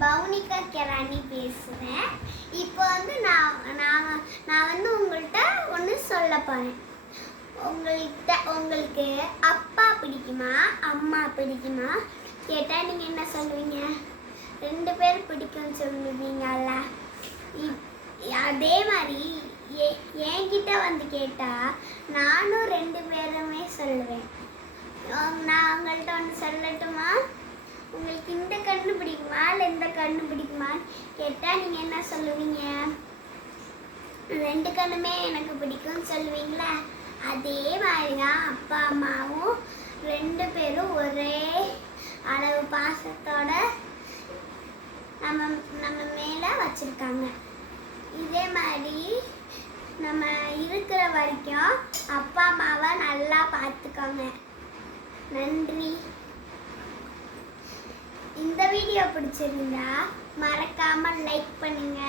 பவுனிகா கெரானி பேசுகிறேன் இப்போ வந்து நான் நான் நான் வந்து உங்கள்கிட்ட ஒன்று சொல்ல போகிறேன் உங்கள்கிட்ட உங்களுக்கு அப்பா பிடிக்குமா அம்மா பிடிக்குமா? கேட்டால் நீங்கள் என்ன சொல்லுவீங்க? ரெண்டு பேர் பிடிக்கும்னு சொல்லுவீங்கல்ல. இப்- அதே மாதிரி ஏ என்கிட்ட வந்து கேட்டால் நானும் ரெண்டு பேருமே சொல்லுவேன் உங்க- நான் உங்கள்கிட்ட ஒன்று சொல்லட்டுமா உங்களுக்கு இந்த கண்ணு பிடிக்குமா இந்த கண்ணு பிடிக்குமான்னு கேட்டால் நீங்கள் என்ன சொல்லுவீங்க? ரெண்டு கண்ணுமே எனக்கு பிடிக்கும்னு சொல்லுவீங்களா? அதே மாதிரி தான் அப்பா அம்மாவும் ரெண்டு பேரும் ஒரே அளவு பாசத்தோட நம்ம நம்ம மேலே வச்சுருக்காங்க. இதே மாதிரி நம்ம இருக்கிற வரைக்கும் அப்பா அம்மாவை நல்லா பார்த்துக்கோங்க. நன்றி. வீடியோ பிடிச்சிருந்தா மறக்காம லைக் பண்ணுங்க.